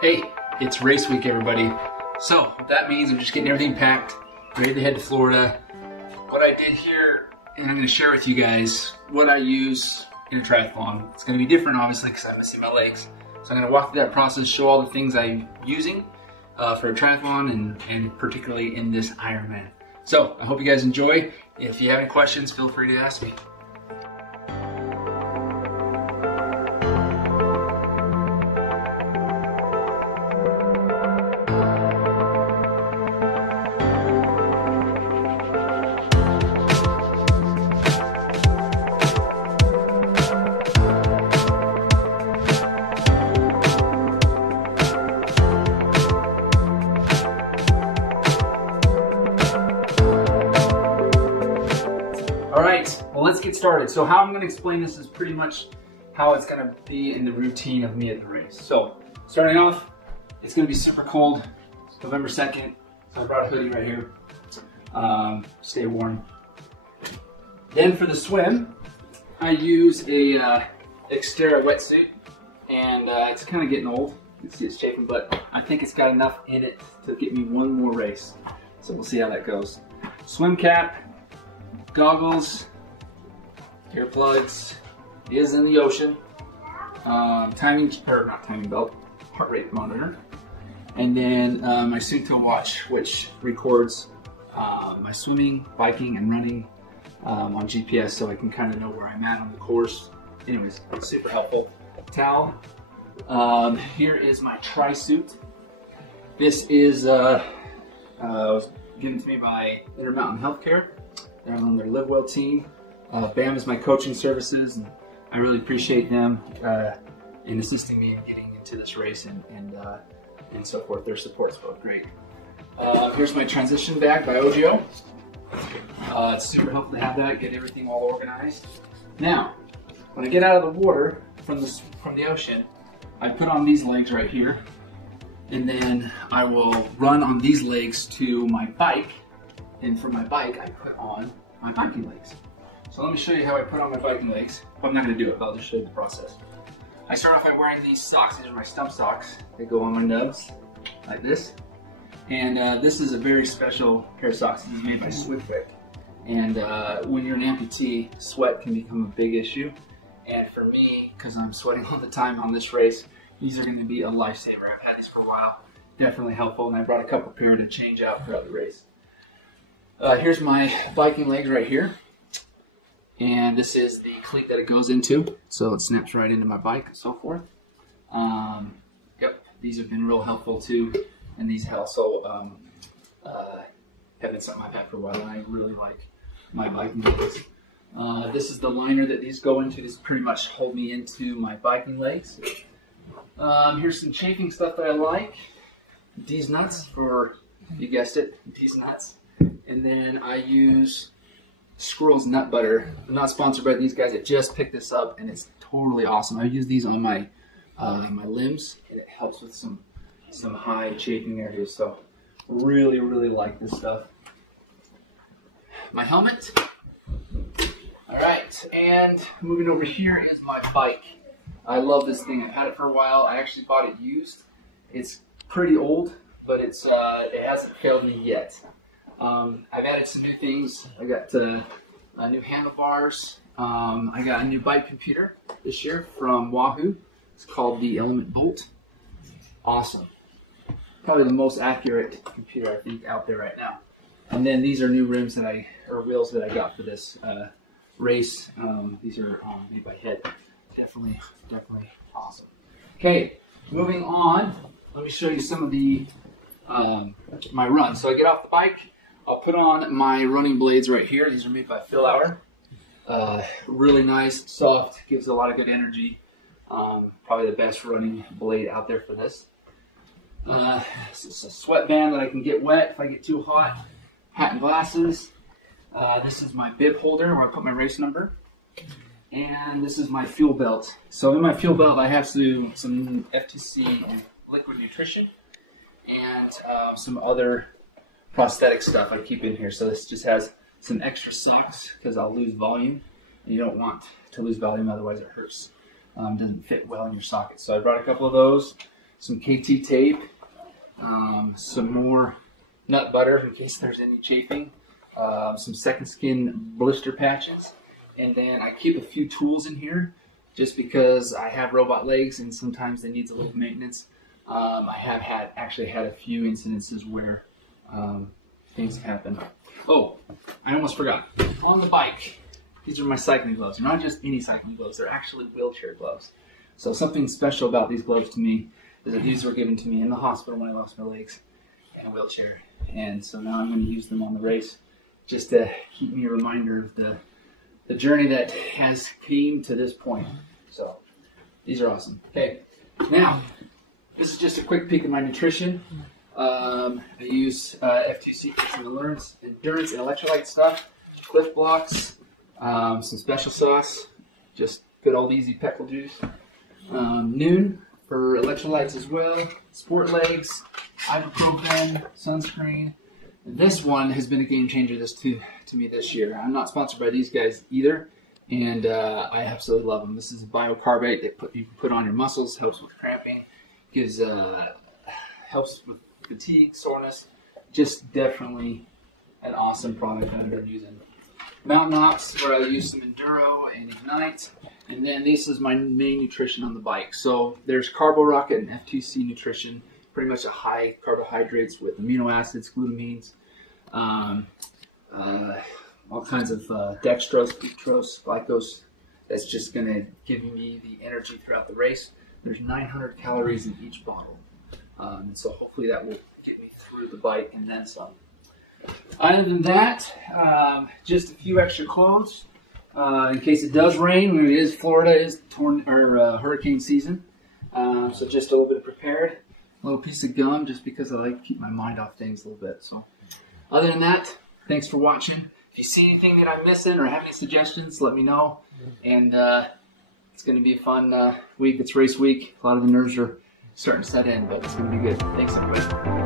Hey, it's race week, everybody. So that means I'm just getting everything packed, ready to head to Florida. What I did here, and I'm going to share with you guys what I use in a triathlon. It's going to be different, obviously, because I'm missing my legs. So I'm going to walk through that process, show all the things I'm using for a triathlon, and particularly in this Ironman. So I hope you guys enjoy. If you have any questions, feel free to ask me. All right, well, let's get started. So how I'm going to explain this is pretty much how it's going to be in the routine of me at the race. So starting off, it's going to be super cold, November 2nd. So I brought a hoodie right here. Stay warm. Then for the swim, I use a Xterra wetsuit, and it's kind of getting old. You can see it's chafing, but I think it's got enough in it to get me one more race. So we'll see how that goes. Swim cap, goggles, earplugs, is in the ocean, not timing belt, heart rate monitor, and then my Suunto watch, which records my swimming, biking, and running on GPS, so I can kind of know where I'm at on the course. Anyways, it's super helpful. Towel. Here is my tri-suit. This is was given to me by Intermountain Healthcare. They're on their Live Well team. BAM is my coaching services, and I really appreciate them in assisting me in getting into this race and so forth. Their support's both great. Here's my transition bag by OGO. It's super helpful to have that, get everything all organized. Now, when I get out of the water from the ocean, I put on these legs right here, and then I will run on these legs to my bike. And for my bike, I put on my biking legs. So let me show you how I put on my biking legs. Well, I'm not going to do it, but I'll just show you the process. I start off by wearing these socks. These are my stump socks. They go on my nubs like this. And this is a very special pair of socks. This is made by Swiftwick. And when you're an amputee, sweat can become a big issue. And for me, because I'm sweating all the time on this race, these are going to be a lifesaver. I've had these for a while. Definitely helpful. And I brought a couple pair to change out throughout the race. Here's my biking legs right here, and this is the cleat that it goes into, so it snaps right into my bike and so forth. Yep, these have been real helpful too, and these also have been something I've had for a while, and I really like my biking legs. This is the liner that these go into. This pretty much hold me into my biking legs. Here's some chafing stuff that I like. These nuts for, you guessed it, these nuts. And then I use Squirrel's nut butter. I'm not sponsored by these guys. I just picked this up, and it's totally awesome. I use these on my my limbs, and it helps with some high chafing areas. So really, really like this stuff. My helmet. All right, and moving over here is my bike. I love this thing. I've had it for a while. I actually bought it used. It's pretty old, but it hasn't failed me yet. I've added some new things. I got new handlebars. I got a new bike computer this year from Wahoo. It's called the Element Bolt. Awesome. Probably the most accurate computer I think out there right now. And then these are new rims wheels that I got for this race. These are made by Head. Definitely awesome. Okay, moving on. Let me show you some of the my run. So I get off the bike. I'll put on my running blades right here. These are made by Phil Hour. Really nice, soft, gives a lot of good energy. Probably the best running blade out there for this. It's a sweatband that I can get wet if I get too hot. Hat and glasses. This is my bib holder where I put my race number. And this is my fuel belt. So in my fuel belt I have some FTC and liquid nutrition and some other prosthetic stuff I keep in here. So this just has some extra socks because I'll lose volume, and you don't want to lose volume, otherwise it hurts. Doesn't fit well in your socket. So I brought a couple of those. some KT tape, some more nut butter in case there's any chafing, some second skin blister patches, and then I keep a few tools in here just because I have robot legs and sometimes they need a little maintenance. I have actually had a few incidences where things happen. Oh, I almost forgot. On the bike, these are my cycling gloves. They're not just any cycling gloves, they're actually wheelchair gloves. So something special about these gloves to me is that these were given to me in the hospital when I lost my legs in a wheelchair. And so now I'm going to use them on the race just to keep me a reminder of the journey that has came to this point. So these are awesome. Okay, now this is just a quick peek at my nutrition. I use F2C for some endurance and electrolyte stuff, Cliff Blocks, some special sauce, just good old easy pickle juice, Noon for electrolytes as well, Sport Legs, ibuprofen, sunscreen. This one has been a game changer to me this year. I'm not sponsored by these guys either, and I absolutely love them. This is a biocarbonate that you can put on your muscles, helps with cramping, helps with fatigue, soreness. Just definitely an awesome product that I've been using. Mountain Ops, where I use some Enduro and Ignite, and then this is my main nutrition on the bike. So there's Carbo Rocket and F2C nutrition, pretty much a high carbohydrates with amino acids, glutamines, all kinds of dextrose, fructose, glycose. That's just going to give me the energy throughout the race. There's 900 calories in each bottle, and so hopefully that will get me through the bike and then some. Other than that, just a few extra clothes in case it does rain. Florida is hurricane season, so just a little bit of prepared. A little piece of gum just because I like to keep my mind off things a little bit. So other than that, thanks for watching. If you see anything that I'm missing or have any suggestions, let me know. And it's going to be a fun week. It's race week. A lot of the nerves are starting to set in, but it's going to be good. Thanks, everybody.